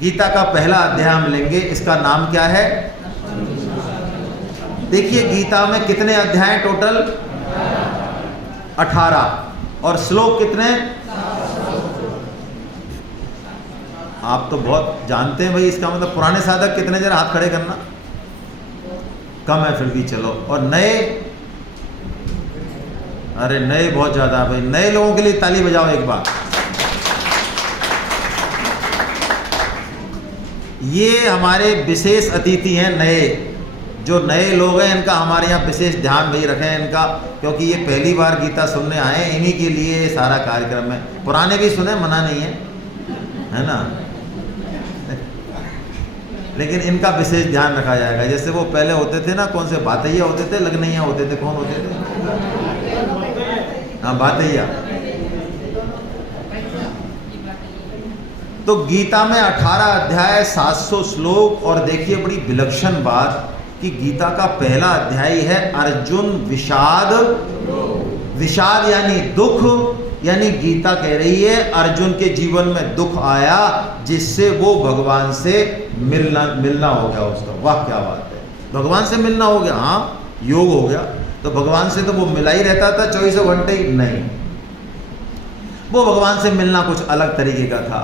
गीता का पहला अध्याय हम लेंगे, इसका नाम क्या है? देखिए गीता में कितने अध्याय टोटल? 18। और श्लोक कितने? आप तो बहुत जानते हैं भाई, इसका मतलब पुराने साधक कितने? जरा हाथ खड़े करना। कम है फिर भी चलो। और नए? अरे नए बहुत ज्यादा भाई, नए लोगों के लिए ताली बजाओ एक बार। ये हमारे विशेष अतिथि हैं नए, जो नए लोग हैं इनका हमारे यहाँ विशेष ध्यान भाई रखें इनका, क्योंकि ये पहली बार गीता सुनने आए हैं, इन्हीं के लिए ये सारा कार्यक्रम है। पुराने भी सुने, मना नहीं है ना, लेकिन इनका विशेष ध्यान रखा जाएगा। जैसे वो पहले होते थे ना, कौन से बातैया होते थे, लगनैया होते थे, कौन होते थे? हाँ बातैया। तो गीता में 18 अध्याय 700 श्लोक। और देखिए बड़ी विलक्षण बात कि गीता का पहला अध्याय है अर्जुन विषाद। विषाद यानी दुख, यानी गीता कह रही है अर्जुन के जीवन में दुख आया जिससे वो भगवान से मिलना हो गया उसका। वाह क्या बात है, भगवान से मिलना हो गया। हाँ योग हो गया। तो भगवान से तो वो मिला ही रहता था 24 घंटे ही नहीं, वो भगवान से मिलना कुछ अलग तरीके का था।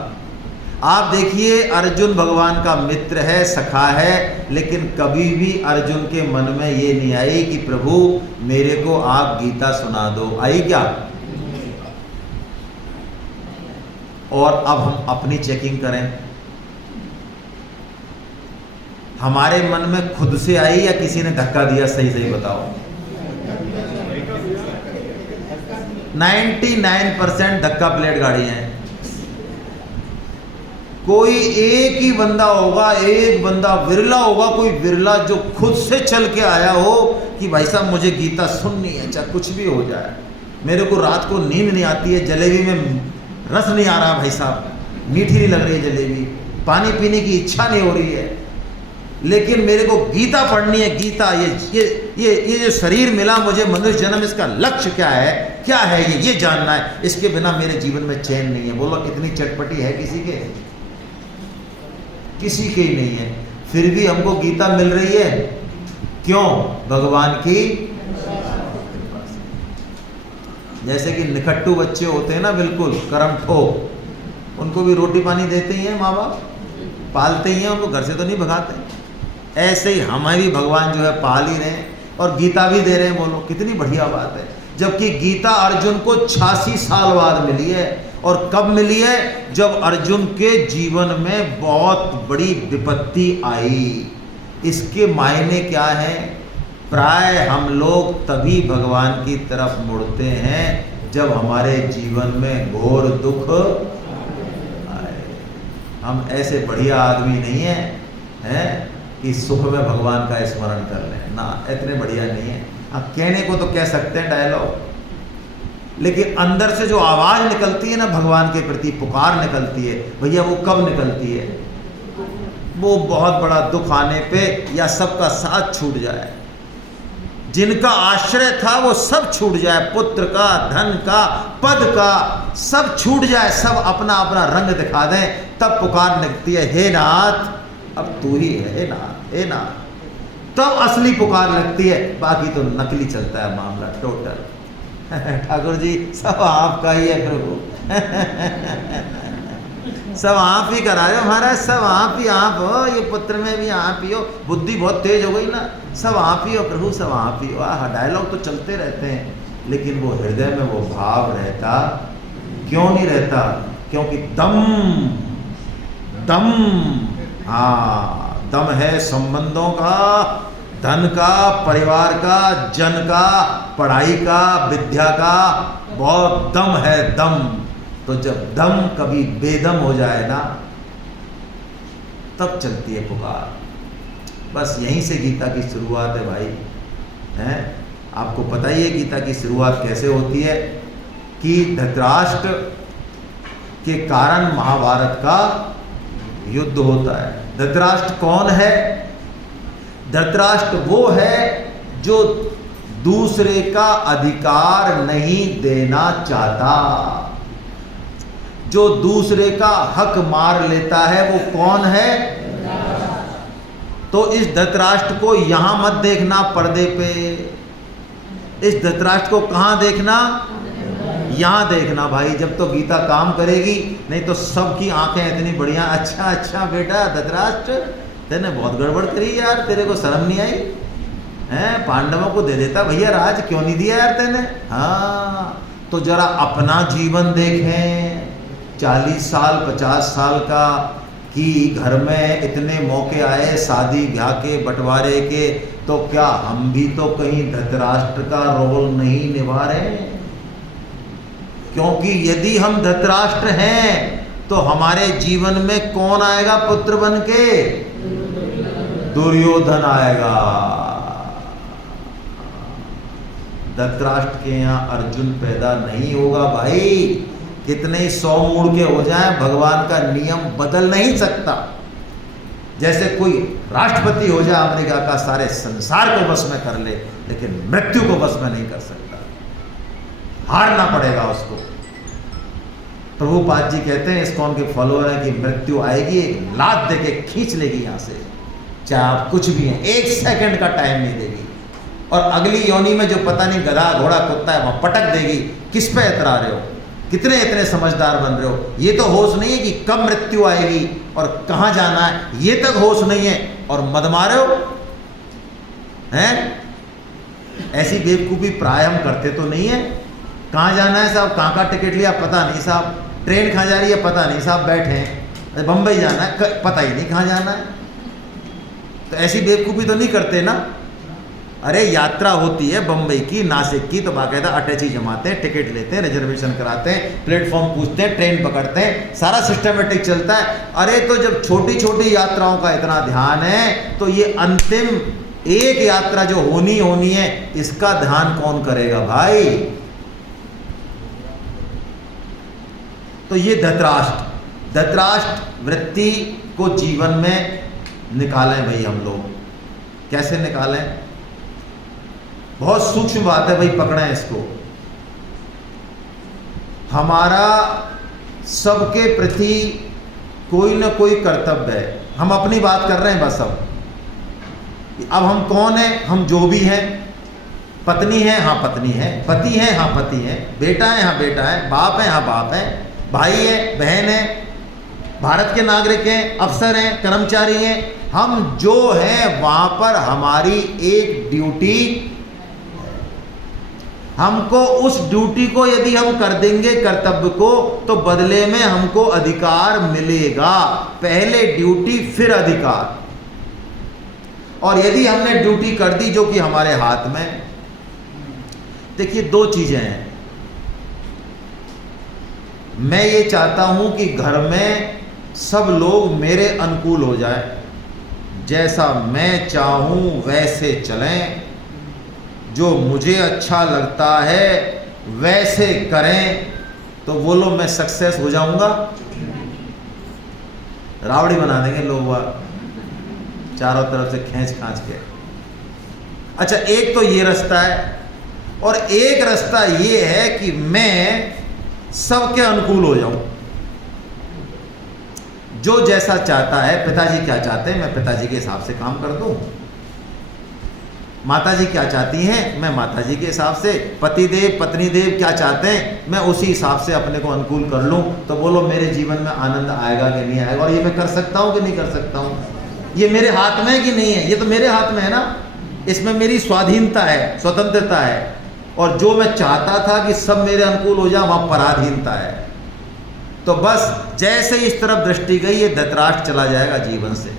आप देखिए अर्जुन भगवान का मित्र है, सखा है, लेकिन कभी भी अर्जुन के मन में ये नहीं आई कि प्रभु मेरे को आप गीता सुना दो। आई क्या? और अब हम अपनी चेकिंग करें, हमारे मन में खुद से आई या किसी ने धक्का दिया? सही सही बताओ। 99% धक्का प्लेट गाड़ी है। कोई एक ही बंदा होगा, एक बंदा विरला होगा, कोई विरला जो खुद से चल के आया हो कि भाई साहब मुझे गीता सुननी है, चाहे कुछ भी हो जाए। मेरे को रात को नींद नहीं आती है, जलेबी में रस नहीं आ रहा भाई साहब, मीठी नहीं लग रही है जलेबी, पानी पीने की इच्छा नहीं हो रही है, लेकिन मेरे को गीता पढ़नी है। गीता ये जो शरीर मिला मुझे, मनुष्य जन्म, इसका लक्ष्य क्या है ये जानना है। इसके बिना मेरे जीवन में चैन नहीं है। बोलो इतनी चटपटी है किसी के? किसी के ही नहीं है। फिर भी हमको गीता मिल रही है, क्यों? भगवान की। जैसे कि निकट्टू बच्चे होते हैं ना, बिल्कुल करम ठोक, उनको भी रोटी पानी देते ही हैं माँ बाप, पालते ही हैं, उनको घर से तो नहीं भगाते। ऐसे ही हमें भी भगवान जो है पाल ही रहे हैं और गीता भी दे रहे हैं। बोलो कितनी बढ़िया बात है। जबकि गीता अर्जुन को 86 साल बाद मिली है। और कब मिली है? जब अर्जुन के जीवन में बहुत बड़ी विपत्ति आई। इसके मायने क्या है? प्राय हम लोग तभी भगवान की तरफ मुड़ते हैं जब हमारे जीवन में घोर दुख आए। हम ऐसे बढ़िया आदमी नहीं हैं कि सुख में भगवान का स्मरण कर लें ना, इतने बढ़िया नहीं है। हाँ कहने को तो कह सकते हैं डायलॉग, लेकिन अंदर से जो आवाज निकलती है ना भगवान के प्रति, पुकार निकलती है भैया, वो कब निकलती है? वो बहुत बड़ा दुख आने पे, या सबका साथ छूट जाए, जिनका आश्रय था वो सब छूट जाए, पुत्र का, धन का, पद का, सब छूट जाए, सब अपना अपना रंग दिखा दें, तब पुकार निकलती है हे नाथ अब तू ही है, हे नाथ, हे नाथ, तब असली पुकार लगती है। बाकी तो नकली चलता है मामला टोटल। ठाकुर जी सब आपका ही है प्रभु, सब आप ही करा रहे हो महाराज, सब आप ही आप हो, ये पुत्र में भी आप ही हो, बुद्धि बहुत तेज हो गई ना, सब आप ही हो प्रभु, सब आप ही हो। डायलॉग तो चलते रहते हैं, लेकिन वो हृदय में वो भाव रहता क्यों नहीं रहता? क्योंकि दम, हाँ दम है संबंधों का, धन का, परिवार का, जन का, पढ़ाई का, विद्या का, बहुत दम है दम। तो जब दम कभी बेदम हो जाए ना, तब चलती है पुकार। बस यहीं से गीता की शुरुआत है भाई, हैं? आपको पता ही है गीता की शुरुआत कैसे होती है कि धृतराष्ट्र के कारण महाभारत का युद्ध होता है। धृतराष्ट्र कौन है? धृतराष्ट्र वो है जो दूसरे का अधिकार नहीं देना चाहता, जो दूसरे का हक मार लेता है वो कौन है? तो इस धृतराष्ट्र को यहां मत देखना पर्दे पे, इस धृतराष्ट्र को कहां देखना? यहां देखना भाई, जब तो गीता काम करेगी। नहीं तो सबकी आंखें इतनी बढ़िया, अच्छा अच्छा बेटा धृतराष्ट्र तेने बहुत गड़बड़ करी यार, तेरे को शर्म नहीं आई हैं? पांडवों को दे देता भैया राज, क्यों नहीं दिया यार तेने? हाँ, तो जरा अपना जीवन देखें, 40 साल 50 साल का, कि घर में इतने मौके आए शादी ब्याह के, बंटवारे के, तो क्या हम भी तो कहीं धृतराष्ट्र का रोल नहीं निभा रहे? क्योंकि यदि हम धृतराष्ट्र हैं तो हमारे जीवन में कौन आएगा पुत्र बन के? दुर्योधन आएगा। धृतराष्ट्र के यहाँ अर्जुन पैदा नहीं होगा भाई। कितने ही 100 मूड के हो जाएं, भगवान का नियम बदल नहीं सकता। जैसे कोई राष्ट्रपति हो जाए अमेरिका का, सारे संसार को वश में कर ले, लेकिन मृत्यु को वश में नहीं कर सकता, हारना पड़ेगा उसको। प्रभुपाद जी कहते हैं, इस्कॉन के फॉलोअर हैं, कि मृत्यु आएगी, एक लात देके खींच लेगी यहाँ से, चाहे आप कुछ भी हैं, 1 सेकंड का टाइम नहीं देगी, और अगली योनि में जो पता नहीं गधा घोड़ा कुत्ता है वहां पटक देगी। किस पे इतरा रहे हो? कितने इतने समझदार बन रहे हो? ये तो होश नहीं है कि कब मृत्यु आएगी और कहाँ जाना है, ये तक होश नहीं है, और मद मारे हो हैं? ऐसी बेवकूफ़ी प्राय हम करते तो नहीं है। कहाँ जाना है साहब? कहाँ का टिकट लिया पता नहीं साहब, ट्रेन कहाँ जा रही है पता नहीं साहब, बैठे हैं बम्बई जाना है पता ही नहीं कहाँ जाना है। तो ऐसी बेवकूफ़ी तो नहीं करते ना। अरे यात्रा होती है बम्बई की, नासिक की, तो बाकायदा अटैची जमाते हैं, टिकट लेते हैं, रिजर्वेशन कराते हैं, प्लेटफॉर्म पूछते हैं, ट्रेन पकड़ते हैं, सारा सिस्टमेटिक चलता है। अरे तो जब छोटी छोटी यात्राओं का इतना ध्यान है, तो ये अंतिम एक यात्रा जो होनी है, इसका ध्यान कौन करेगा भाई? तो ये धृतराष्ट्र वृत्ति को जीवन में निकालें भाई हम लोग। कैसे निकालें? बहुत सूक्ष्म बात है भाई, पकड़ें इसको। हमारा सबके प्रति कोई ना कोई कर्तव्य है। हम अपनी बात कर रहे हैं बस। अब हम कौन हैं? हम जो भी हैं। पत्नी है, हाँ पत्नी है, पति है, हाँ पति है, बेटा है, हाँ बेटा है, बाप है, हाँ बाप है, भाई है, बहन है, भारत के नागरिक हैं, अफसर हैं, कर्मचारी हैं। हम जो हैं वहां पर हमारी एक ड्यूटी, हमको उस ड्यूटी को यदि हम कर देंगे कर्तव्य को, तो बदले में हमको अधिकार मिलेगा। पहले ड्यूटी फिर अधिकार। और यदि हमने ड्यूटी कर दी जो कि हमारे हाथ में, देखिए 2 चीजें हैं। मैं ये चाहता हूं कि घर में सब लोग मेरे अनुकूल हो जाए, जैसा मैं चाहूं वैसे चलें, जो मुझे अच्छा लगता है वैसे करें, तो बोलो मैं सक्सेस हो जाऊंगा? रावड़ी बना देंगे लोग चारों तरफ से खींच खांच के। अच्छा, एक तो ये रास्ता है, और एक रास्ता ये है कि मैं सबके अनुकूल हो जाऊं। जो जैसा चाहता है, पिताजी क्या चाहते हैं मैं पिताजी के हिसाब से काम कर दूं, माताजी क्या चाहती हैं मैं माताजी के हिसाब से, पतिदेव पत्नीदेव क्या चाहते हैं मैं उसी हिसाब से अपने को अनुकूल कर लूं, तो बोलो मेरे जीवन में आनंद आएगा कि नहीं आएगा? और ये मैं कर सकता हूं कि नहीं कर सकता हूं? ये मेरे हाथ में है कि नहीं है? ये तो मेरे हाथ में है ना। इसमें मेरी स्वाधीनता है, स्वतंत्रता है। और जो मैं चाहता था कि सब मेरे अनुकूल हो जाए, वहां पराधीनता है। तो बस जैसे इस तरफ दृष्टि गई, ये धृतराष्ट्र चला जाएगा जीवन से।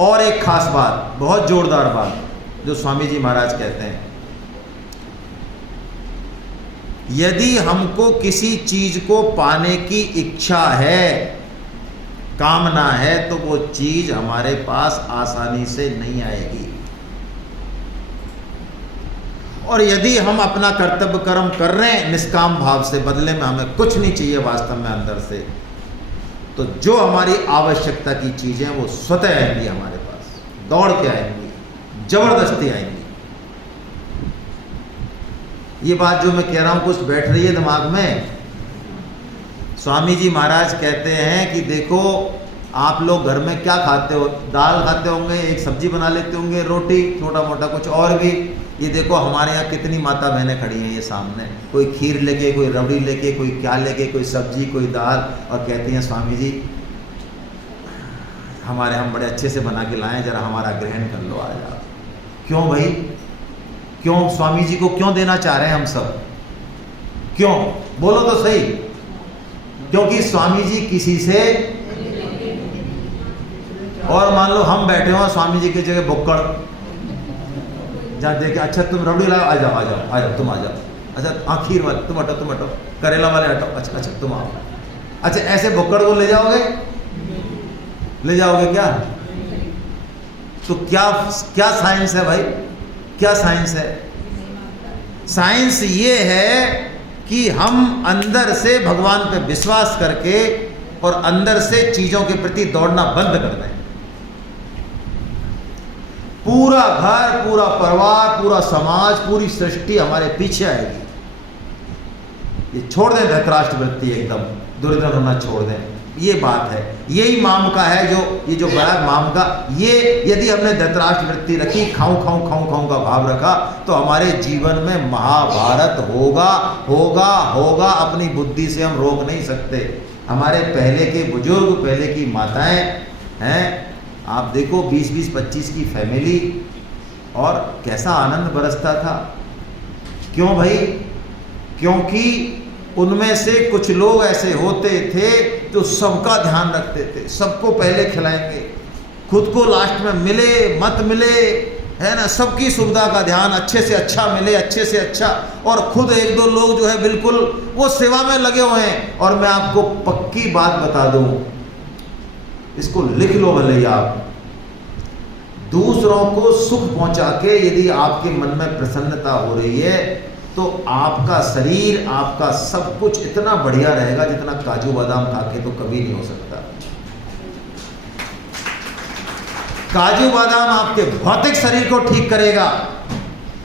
और एक खास बात, बहुत जोरदार बात, जो स्वामी जी महाराज कहते हैं, यदि हमको किसी चीज को पाने की इच्छा है, कामना है, तो वो चीज हमारे पास आसानी से नहीं आएगी। और यदि हम अपना कर्तव्य कर्म कर रहे हैं निष्काम भाव से, बदले में हमें कुछ नहीं चाहिए वास्तव में अंदर से, तो जो हमारी आवश्यकता की चीजें वो स्वतः आएंगी हमारे पास, दौड़ के आएंगी, जबरदस्ती आएंगी। ये बात जो मैं कह रहा हूं कुछ बैठ रही है दिमाग में? स्वामी जी महाराज कहते हैं कि देखो आप लोग घर में क्या खाते हो, दाल खाते होंगे, एक सब्जी बना लेते होंगे, रोटी, छोटा मोटा कुछ और भी। ये देखो हमारे यहाँ कितनी माता बहनें खड़ी हैं ये सामने, कोई खीर लेके, कोई रबड़ी लेके, कोई क्या लेके, कोई सब्जी, कोई दाल, और कहती हैं स्वामी जी हमारे हम बड़े अच्छे से बना के लाएं, जरा हमारा ग्रहण कर लो आज आप। क्यों भाई, क्यों स्वामी जी को क्यों देना चाह रहे हैं हम सब, क्यों बोलो तो सही? क्योंकि स्वामी जी किसी से, और मान लो हम बैठे हो स्वामी जी की जगह बुक्कड़ जहाँ देखे, अच्छा तुम रबड़ी लाओ, आ जाओ आ जाओ आ जाओ, तुम आ जाओ, अच्छा खीर वाले तुम हटो, करेला वाले हटो, अच्छा अच्छा तुम आओ, अच्छा ऐसे बुक्कड़ को ले जाओगे क्या? तो क्या साइंस है भाई, क्या साइंस है? साइंस ये है कि हम अंदर से भगवान पे विश्वास करके और अंदर से चीजों के प्रति दौड़ना बंद कर दें। पूरा घर, पूरा परिवार, पूरा समाज, पूरी सृष्टि हमारे पीछे आएगी। ये छोड़ दें धृतराष्ट्र वृत्ति, एकदम दुर्योधन होना छोड़ दें, ये बात है। यही माम का है, ये जो बड़ा माम का, ये यदि हमने धृतराष्ट्र वृत्ति रखी, खाऊं का भाव रखा, तो हमारे जीवन में महाभारत होगा। अपनी बुद्धि से हम रोक नहीं सकते। हमारे पहले के बुजुर्ग, पहले की माताएं हैं, आप देखो 20-25 की फैमिली, और कैसा आनंद बरसता था। क्यों भाई? क्योंकि उनमें से कुछ लोग ऐसे होते थे जो सबका ध्यान रखते थे, सबको पहले खिलाएंगे, खुद को लास्ट में मिले मत मिले, है ना, सबकी सुविधा का ध्यान, अच्छे से अच्छा मिले, अच्छे से अच्छा, और खुद एक दो लोग जो है बिल्कुल वो सेवा में लगे हुए हैं। और मैं आपको पक्की बात बता दूं, इसको लिख लो भले आप, दूसरों को सुख पहुंचा के यदि आपके मन में प्रसन्नता हो रही है, तो आपका शरीर, आपका सब कुछ इतना बढ़िया रहेगा जितना काजू बादाम खा के तो कभी नहीं हो सकता। काजू बादाम आपके भौतिक शरीर को ठीक करेगा,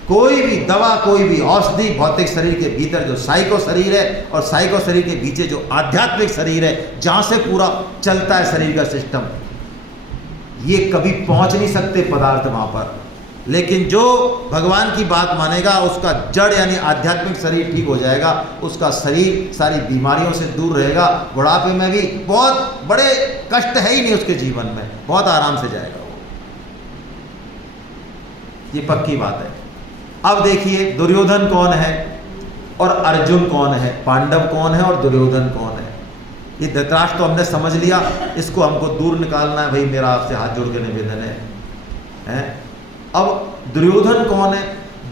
कोई भी दवा, कोई भी औषधि भौतिक शरीर के भीतर जो साइको शरीर है, और साइको शरीर के पीछे जो आध्यात्मिक शरीर है, जहां से पूरा चलता है शरीर का सिस्टम, ये कभी पहुंच नहीं सकते पदार्थ वहां पर। लेकिन जो भगवान की बात मानेगा, उसका जड़ यानी आध्यात्मिक शरीर ठीक हो जाएगा, उसका शरीर सारी बीमारियों से दूर रहेगा, बुढ़ापे में भी बहुत बड़े कष्ट है ही नहीं उसके जीवन में, बहुत आराम से जाएगा वो, ये पक्की बात है। अब देखिए दुर्योधन कौन है और अर्जुन कौन है, पांडव कौन है और दुर्योधन कौन है। ये धृतराष्ट्र तो हमने समझ लिया, इसको हमको दूर निकालना है भाई, मेरा आपसे हाथ जोड़ के निवेदन है। अब दुर्योधन कौन है?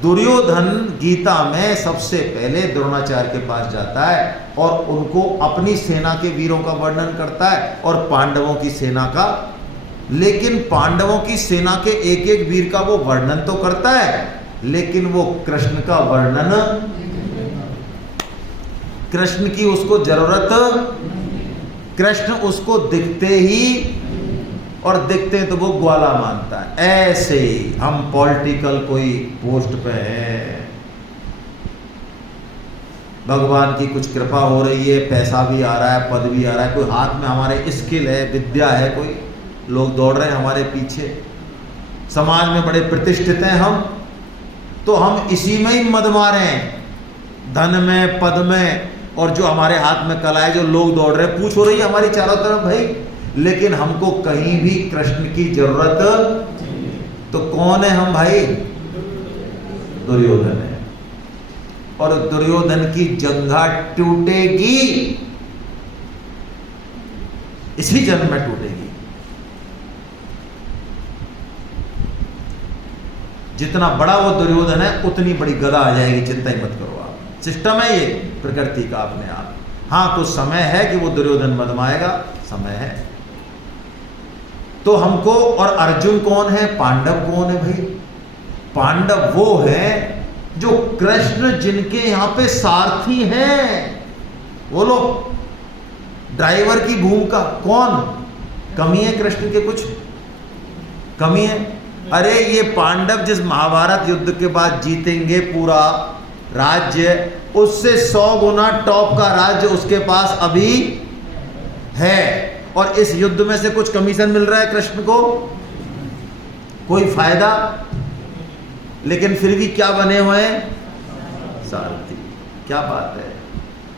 दुर्योधन गीता में सबसे पहले द्रोणाचार्य के पास जाता है और उनको अपनी सेना के वीरों का वर्णन करता है और पांडवों की सेना का, लेकिन पांडवों की सेना के एक एक वीर का वो वर्णन तो करता है, लेकिन वो कृष्ण का वर्णन, कृष्ण की उसको जरूरत, कृष्ण उसको दिखते ही, और दिखते हैं तो वो ग्वाला मानता है। ऐसे ही हम पॉलिटिकल कोई पोस्ट पे हैं, भगवान की कुछ कृपा हो रही है, पैसा भी आ रहा है, पद भी आ रहा है, कोई हाथ में हमारे स्किल है, विद्या है, कोई लोग दौड़ रहे हैं हमारे पीछे, समाज में बड़े प्रतिष्ठित हैं हम, तो हम इसी में ही मद मारे हैं, धन में, पद में, और जो हमारे हाथ में कला है, जो लोग दौड़ रहे हैं, पूछ हो रही है हमारी चारों तरफ भाई, लेकिन हमको कहीं भी कृष्ण की जरूरत, तो कौन है हम भाई? दुर्योधन है, और दुर्योधन की जंघा टूटेगी, इसी जन्म में टूटेगी। जितना बड़ा वो दुर्योधन है उतनी बड़ी गदा आ जाएगी, चिंता ही मत करो आप, सिस्टम है ये प्रकृति का अपने आप। हाँ कुछ समय है कि वो दुर्योधन मदमाएगा, समय है। तो हमको, और अर्जुन कौन है, पांडव कौन है भाई? पांडव वो है जो कृष्ण जिनके यहां पे सारथी हैं, वो लोग ड्राइवर की भूमिका, कौन? कमी है कृष्ण के, कुछ कमी है? अरे ये पांडव जिस महाभारत युद्ध के बाद जीतेंगे पूरा, राज्य, उससे 100 गुना टॉप का राज्य उसके पास अभी है। और इस युद्ध में से कुछ कमीशन मिल रहा है कृष्ण को, कोई फायदा, लेकिन फिर भी क्या बने हुए हैं? सारथी। क्या बात है।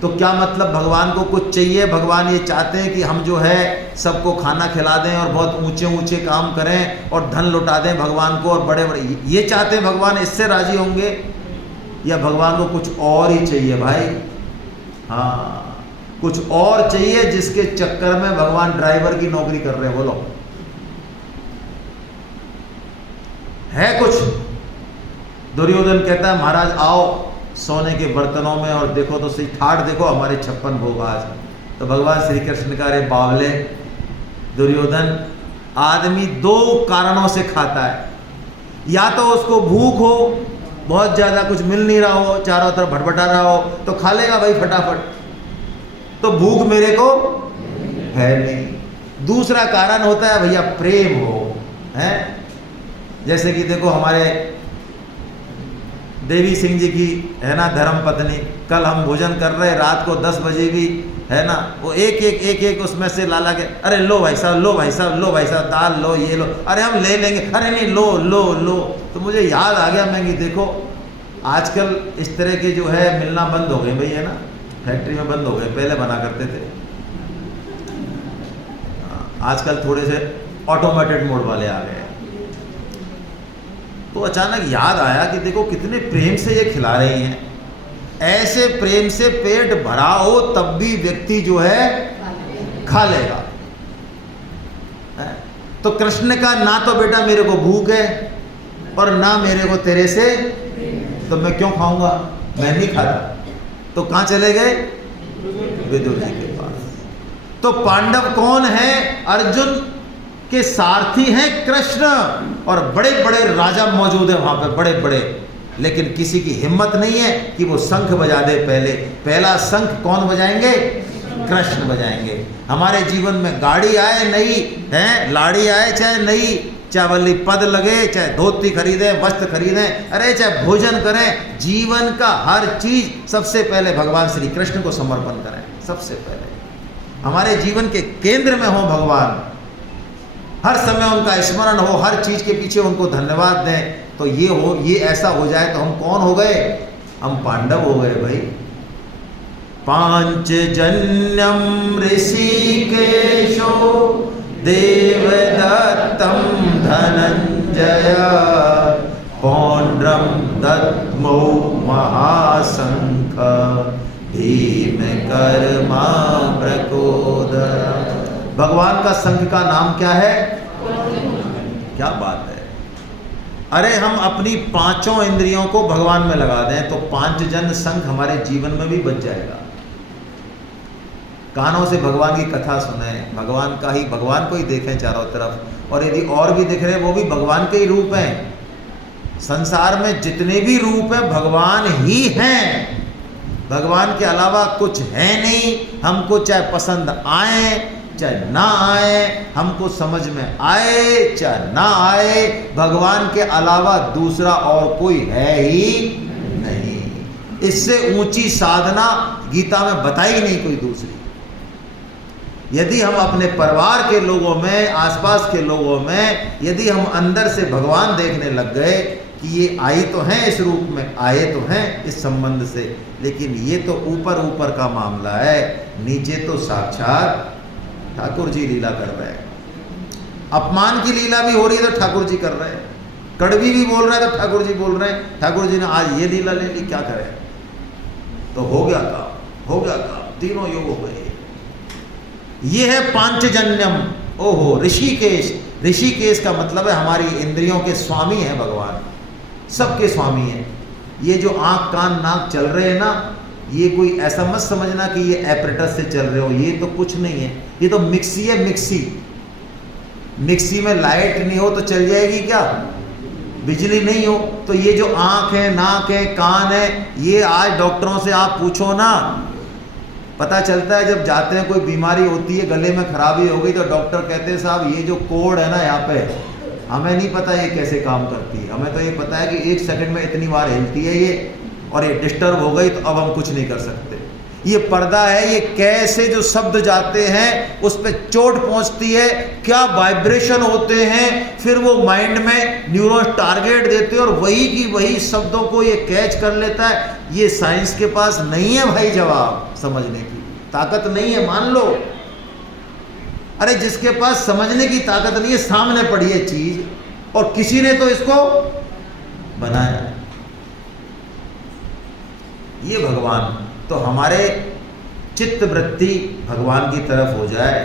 तो क्या मतलब भगवान को कुछ चाहिए? भगवान ये चाहते हैं कि हम जो है सबको खाना खिला दें और बहुत ऊंचे ऊंचे काम करें और धन लुटा दें भगवान को, और बड़े बड़े ये चाहते हैं भगवान, इससे राजी होंगे? या भगवान को कुछ और ही चाहिए भाई? हाँ, कुछ और चाहिए, जिसके चक्कर में भगवान ड्राइवर की नौकरी कर रहे हैं। बोलो, है कुछ? दुर्योधन कहता है महाराज आओ सोने के बर्तनों में और देखो तो सही, ठाट देखो हमारे 56 भोग आज। तो भगवान श्री कृष्ण का रे बावले दुर्योधन, आदमी 2 कारणों से खाता है। या तो उसको भूख हो, बहुत ज़्यादा कुछ मिल नहीं रहा हो, चारों तरफ भटभटा रहा हो, तो खा लेगा भाई फटाफट, तो भूख मेरे को है नहीं। दूसरा कारण होता है भैया प्रेम हो, है? जैसे कि देखो हमारे देवी सिंह जी की है ना धर्म पत्नी, कल हम भोजन कर रहे रात को 10 बजे भी है ना, वो एक उसमें से लाला के, अरे लो भाई साहब, लो भाई साहब, लो भाई साहब, दाल लो, ये लो, अरे हम ले लेंगे, अरे नहीं लो लो लो। तो मुझे याद आ गया, मैं कि देखो आजकल इस तरह के जो है मिलना बंद हो गए भाई, है ना, फैक्ट्री में बंद हो गए, पहले बना करते थे। आजकल थोड़े से ऑटोमेटेड मोड वाले आ गए। तो अचानक याद आया कि देखो कितने प्रेम से ये खिला रही हैं, ऐसे प्रेम से पेट भरा हो तब भी व्यक्ति जो है खा लेगा। तो कृष्ण का ना तो बेटा मेरे को भूख है और ना मेरे को तेरे से, तो मैं क्यों खाऊंगा? मैं नहीं खाता। तो कहां चले गए? विदुर जी के पास। तो पांडव कौन है? अर्जुन के सारथी हैं कृष्ण, और बड़े बड़े राजा मौजूद हैं वहां पे, बड़े बड़े, लेकिन किसी की हिम्मत नहीं है कि वो शंख बजा दे। पहला शंख कौन बजाएंगे? कृष्ण बजाएंगे। हमारे जीवन में गाड़ी आए नई है, लाड़ी आए चाहे नई, चाहे वल्ली पद लगे, चाहे धोती खरीदें, वस्त्र खरीदें, अरे चाहे भोजन करें, जीवन का हर चीज सबसे पहले भगवान श्री कृष्ण को समर्पण करें। सबसे पहले हमारे जीवन के केंद्र में हो भगवान, हर समय उनका स्मरण हो, हर चीज के पीछे उनको धन्यवाद दें। तो ये ऐसा हो जाए तो हम कौन हो गए? हम पांडव हो गए भाई। पांचजन्यम ऋषिकेशो देवदत्तम धनंजय पौंड्रम दद्मो महाशंख भीम कर्मा प्रकोदर। भगवान का शंख का नाम क्या है? क्या बात है। अरे हम अपनी 5 इंद्रियों को भगवान में लगा दें तो 5 जन शंख हमारे जीवन में भी बच जाएगा। कानों से भगवान की कथा सुने, भगवान को ही देखें चारों तरफ, और यदि और भी दिख रहे वो भी भगवान के ही रूप हैं। संसार में जितने भी रूप हैं भगवान ही हैं, भगवान के अलावा कुछ है नहीं। हमको चाहे पसंद आए चाहे ना आए, हमको समझ में आए चाहे ना आए, भगवान के अलावा दूसरा और कोई है ही नहीं। इससे ऊंची साधना गीता में बताई नहीं कोई दूसरी। यदि हम अपने परिवार के लोगों में, आसपास के लोगों में, यदि हम अंदर से भगवान देखने लग गए कि ये आए तो हैं इस रूप में, आए तो हैं इस संबंध से, लेकिन ये तो ऊपर ऊपर का मामला है, नीचे तो साक्षात ठाकुर जी लीला कर रहे हैं। अपमान की लीला भी हो रही है तो ठाकुर जी कर रहे हैं, कड़वी भी बोल रहा है तो ठाकुर जी बोल रहे हैं। ठाकुर जी ने आज ये लीला ले ली, क्या करें? तो हो गया काम, तीनों योग हो गए। ये है पांचजन्यम। ओहो, ऋषिकेश। ऋषिकेश का मतलब है हमारी इंद्रियों के स्वामी है भगवान, सबके स्वामी है। ये जो आँख कान नाक चल रहे हैं ना, ये कोई ऐसा मत समझना कि ये एपरेटस से चल रहे हो, ये तो कुछ नहीं है, ये तो मिक्सी है। मिक्सी में लाइट नहीं हो तो चल जाएगी क्या? बिजली नहीं हो तो ये जो आँख है, नाक है, कान है, ये आज डॉक्टरों से आप पूछो ना, पता चलता है। जब जाते हैं कोई बीमारी होती है, गले में खराबी हो गई, तो डॉक्टर कहते हैं साहब ये जो कोड है ना यहाँ पे, हमें नहीं पता ये कैसे काम करती है, हमें तो ये पता है कि 1 सेकंड में इतनी बार हिलती है ये, और ये डिस्टर्ब हो गई तो अब हम कुछ नहीं कर सकते। ये पर्दा है, ये कैसे जो शब्द जाते हैं उस पर चोट पहुंचती है, क्या वाइब्रेशन होते हैं, फिर वो माइंड में न्यूरॉन्स टारगेट देते हैं और वही की वही शब्दों को ये कैच कर लेता है। ये साइंस के पास नहीं है भाई, जवाब समझने की ताकत नहीं है, मान लो। अरे जिसके पास समझने की ताकत नहीं है, सामने पड़ी है चीज और किसी ने तो इसको बनाया। ये भगवान, तो हमारे चित्त वृत्ति भगवान की तरफ हो जाए,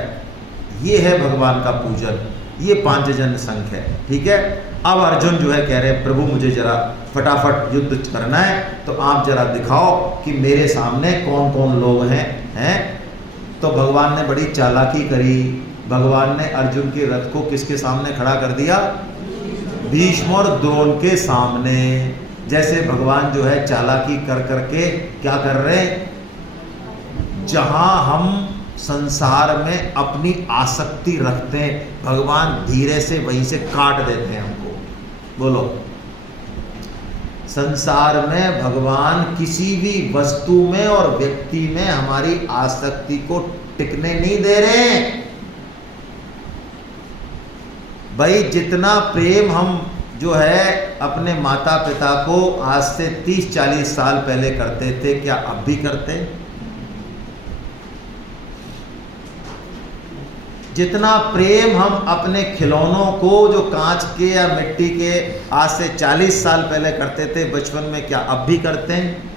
ये है भगवान का पूजन, ये पांचजन्य संख्य है। ठीक है, अब अर्जुन जो है कह रहे हैं प्रभु मुझे जरा फटाफट युद्ध करना है, तो आप जरा दिखाओ कि मेरे सामने कौन कौन लोग हैं। तो भगवान ने बड़ी चालाकी करी, भगवान ने अर्जुन के रथ को किसके सामने खड़ा कर दिया? भीष्म और द्रोण के सामने। जैसे भगवान जो है चालाकी कर करके क्या कर रहे हैं, जहां हम संसार में अपनी आसक्ति रखते हैं, भगवान धीरे से वहीं से काट देते हैं हमको। बोलो, संसार में भगवान किसी भी वस्तु में और व्यक्ति में हमारी आसक्ति को टिकने नहीं दे रहे हैं। भाई जितना प्रेम हम जो है अपने माता पिता को आज से 30-40 साल पहले करते थे, क्या अब भी करते? जितना प्रेम हम अपने खिलौनों को जो कांच के या मिट्टी के आज से 40 साल पहले करते थे बचपन में, क्या अब भी करते हैं?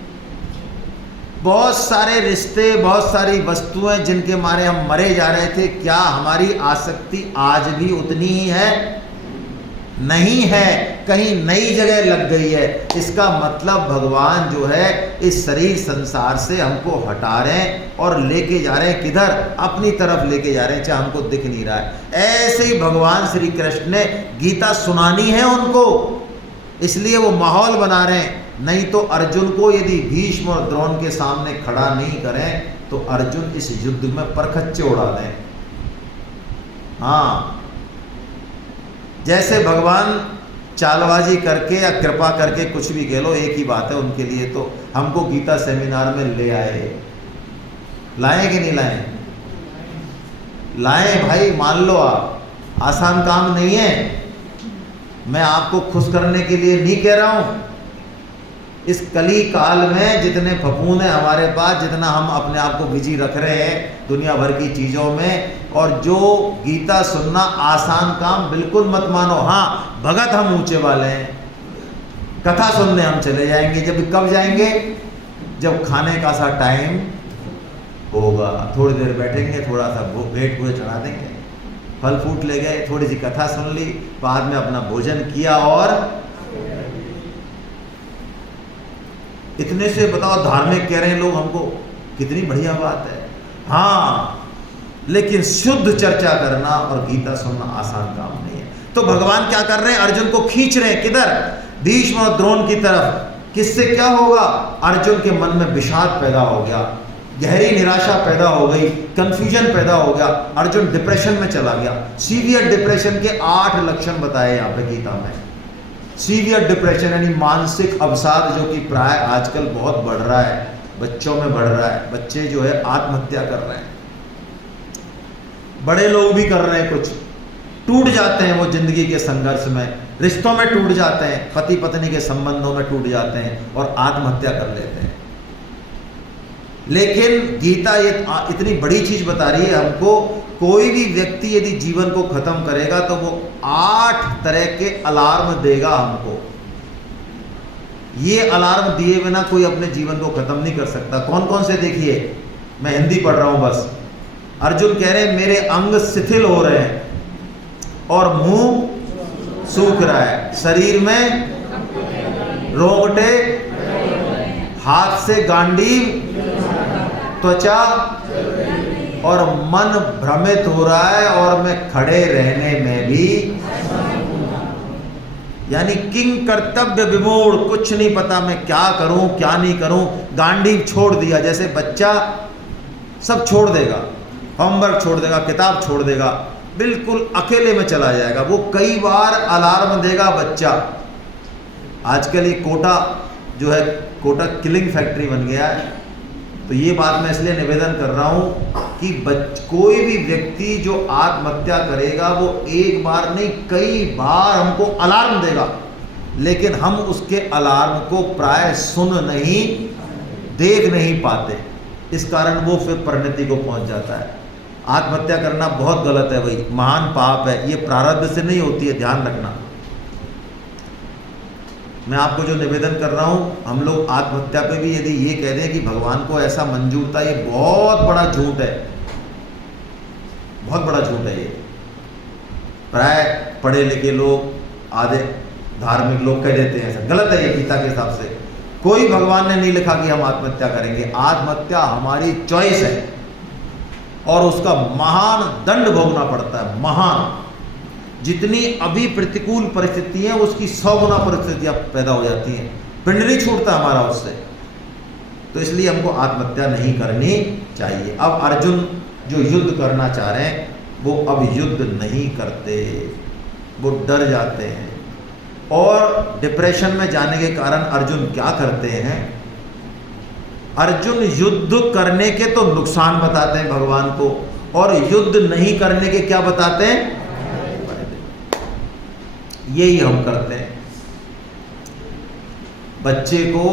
बहुत सारे रिश्ते, बहुत सारी वस्तुएं जिनके मारे हम मरे जा रहे थे, क्या हमारी आसक्ति आज भी उतनी ही है? नहीं है, कहीं नई जगह लग गई है। इसका मतलब भगवान जो है इस शरीर संसार से हमको हटा रहे हैं और लेके जा रहे हैं किधर? अपनी तरफ लेके जा रहे हैं, चाहे हमको दिख नहीं रहा है। ऐसे ही भगवान श्री कृष्ण ने गीता सुनानी है उनको, इसलिए वो माहौल बना रहे हैं। नहीं तो अर्जुन को यदि भीष्म और द्रोण के सामने खड़ा नहीं करें तो अर्जुन इस युद्ध में परखच्चे उड़ा दें। हाँ, जैसे भगवान चालबाजी करके या कृपा करके कुछ भी कह लो, एक ही बात है उनके लिए। तो हमको गीता सेमिनार में ले आए, लाए कि नहीं लाए? लाए भाई, मान लो आप, आसान काम नहीं है। मैं आपको खुश करने के लिए नहीं कह रहा हूं। इस कली काल में जितने फफूंद हैं हमारे पास, जितना हम अपने आप को बिजी रख रहे हैं दुनिया भर की चीज़ों में, और जो गीता सुनना आसान काम बिल्कुल मत मानो। हाँ, भगत हम ऊंचे वाले हैं, कथा सुनने हम चले जाएंगे। जब कब जाएंगे? जब खाने का सा टाइम होगा, थोड़ी देर बैठेंगे, थोड़ा सा भेंट पूरे चढ़ा देंगे, फल फूट ले गए, थोड़ी सी कथा सुन ली, बाद में अपना भोजन किया। और इतने से बताओ धार्मिक कह रहे हैं लोग हमको, कितनी बढ़िया बात है। हाँ, लेकिन शुद्ध चर्चा करना और गीता सुनना आसान काम नहीं है। तो भगवान क्या कर रहे हैं? अर्जुन को खींच रहे हैं किधर? भीष्म और द्रोण की तरफ। किससे क्या होगा? अर्जुन के मन में विषाद पैदा हो गया, गहरी निराशा पैदा हो गई, कंफ्यूजन पैदा हो गया, अर्जुन डिप्रेशन में चला गया। सीवियर डिप्रेशन के 8 लक्षण बताए यहाँ पे गीता में। सीवियर डिप्रेशन यानी मानसिक अवसाद, जो कि प्राय आजकल बहुत बढ़ रहा है, बच्चों में बढ़ रहा है। बच्चे जो है आत्महत्या कर रहे हैं, बड़े लोग भी कर रहे हैं, कुछ टूट जाते हैं वो जिंदगी के संघर्ष में, रिश्तों में टूट जाते हैं, पति पत्नी के संबंधों में टूट जाते हैं और आत्महत्या कर लेते हैं। लेकिन गीता ये इतनी बड़ी चीज बता रही है हमको, कोई भी व्यक्ति यदि जीवन को खत्म करेगा तो वो 8 तरह के अलार्म देगा हमको। ये अलार्म दिए बिना कोई अपने जीवन को खत्म नहीं कर सकता। कौन कौन से? देखिए, मैं हिंदी पढ़ रहा हूं बस। अर्जुन कह रहे हैं मेरे अंग शिथिल हो रहे हैं और मुंह सूख रहा है, शरीर में रोंगटे, हाथ से गांडीव, त्वचा और मन भ्रमित हो रहा है, और मैं खड़े रहने में भी, यानी किंग कर्तव्य विमूढ़, कुछ नहीं पता मैं क्या करूं क्या नहीं करूं। गांडीव छोड़ दिया, जैसे बच्चा सब छोड़ देगा, होमवर्क छोड़ देगा, किताब छोड़ देगा, बिल्कुल अकेले में चला जाएगा। वो कई बार अलार्म देगा बच्चा। आजकल ये कोटा जो है कोटक किलिंग फैक्ट्री बन गया है। तो ये बात मैं इसलिए निवेदन कर रहा हूँ कि कोई भी व्यक्ति जो आत्महत्या करेगा वो एक बार नहीं कई बार हमको अलार्म देगा, लेकिन हम उसके अलार्म को प्राय सुन नहीं, देख नहीं पाते। इस कारण वो फिर परिणति को पहुंच जाता है। आत्महत्या करना बहुत गलत है भाई, महान पाप है, ये प्रारब्ध से नहीं होती है, ध्यान रखना। मैं आपको जो निवेदन कर रहा हूँ, हम लोग आत्महत्या पे भी यदि ये कह दें कि भगवान को ऐसा मंजूर था, ये बहुत बड़ा झूठ है, बहुत बड़ा झूठ है ये। प्राय पढ़े लिखे लोग, आधे धार्मिक लोग कह देते हैं ऐसा, गलत है ये गीता के हिसाब से। कोई भगवान ने नहीं लिखा कि हम आत्महत्या करेंगे। आत्महत्या हमारी चॉइस है और उसका महान दंड भोगना पड़ता है, महान। जितनी अभी प्रतिकूल परिस्थिति है उसकी 100 गुना परिस्थितियां पैदा हो जाती हैं, पिंड नहीं छूटता हमारा उससे। तो इसलिए हमको आत्महत्या नहीं करनी चाहिए। अब अर्जुन जो युद्ध करना चाह रहे हैं वो अब युद्ध नहीं करते, वो डर जाते हैं। और डिप्रेशन में जाने के कारण अर्जुन क्या करते हैं, अर्जुन युद्ध करने के तो नुकसान बताते हैं भगवान को, और युद्ध नहीं करने के क्या बताते हैं, यही हम करते हैं। बच्चे को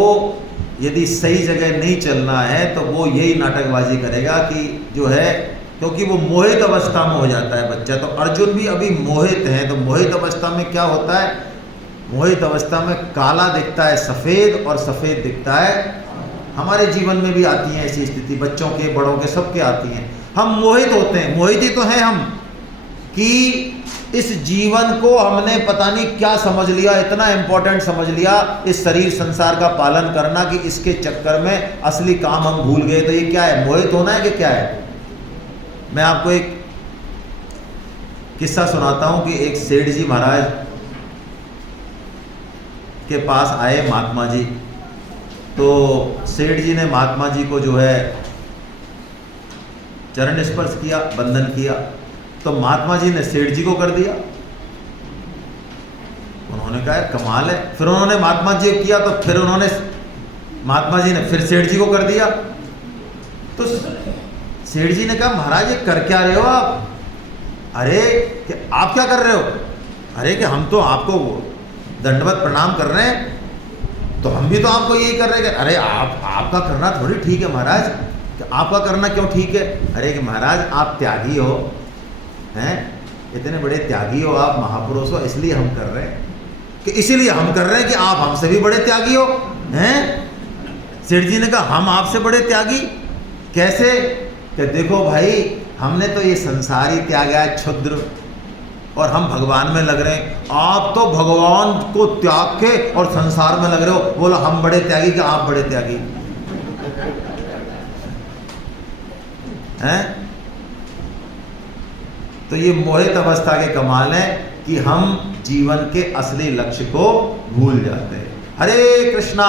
यदि सही जगह नहीं चलना है तो वो यही नाटकबाजी करेगा कि जो है, क्योंकि वो मोहित अवस्था में हो जाता है बच्चा। तो अर्जुन भी अभी मोहित हैं। तो मोहित अवस्था में क्या होता है, मोहित अवस्था में काला दिखता है सफ़ेद और सफ़ेद दिखता है। हमारे जीवन में भी आती हैं ऐसी स्थिति, बच्चों के बड़ों के सबके आती हैं। हम मोहित होते हैं, मोहित ही तो हैं हम, कि इस जीवन को हमने पता नहीं क्या समझ लिया, इतना इम्पोर्टेंट समझ लिया इस शरीर संसार का पालन करना कि इसके चक्कर में असली काम हम भूल गए। तो ये क्या है, मोहित होना है कि क्या है। मैं आपको एक किस्सा सुनाता हूं कि एक सेठ जी महाराज के पास आए महात्मा जी। तो सेठ जी ने महात्मा जी को जो है चरण स्पर्श किया, वंदन किया। तो महात्मा जी ने सेठ जी को कर दिया। उन्होंने कहा कमाल है। फिर उन्होंने महात्मा जी को किया तो फिर उन्होंने महात्मा जी ने फिर सेठ जी को कर दिया। तो सेठ जी ने कहा महाराज ये कर क्या रहे हो आप। अरे कि आप क्या कर रहे हो। अरे कि हम तो आपको दंडवत प्रणाम कर रहे हैं, तो हम भी तो आपको यही कर रहे हैं। अरे आपका करना थोड़ी ठीक है महाराज, कि आपका करना क्यों ठीक है। अरे कि महाराज आप त्यागी हो, हैं, इतने बड़े त्यागी हो आप, महापुरुष हो, इसलिए हम कर रहे हैं। कि इसीलिए हम कर रहे हैं कि आप हमसे भी बड़े त्यागी हो, हैं। सेठ जी ने कहा हम आपसे बड़े त्यागी कैसे। कि देखो भाई हमने तो ये संसार ही त्यागा है, क्षुद्र, और हम भगवान में लग रहे हैं। आप तो भगवान को त्याग के और संसार में लग रहे हो। बोलो हम बड़े त्यागी कि आप बड़े त्यागी हैं। तो ये मोहित अवस्था के कमाल है कि हम जीवन के असली लक्ष्य को भूल जाते हैं। हरे कृष्णा।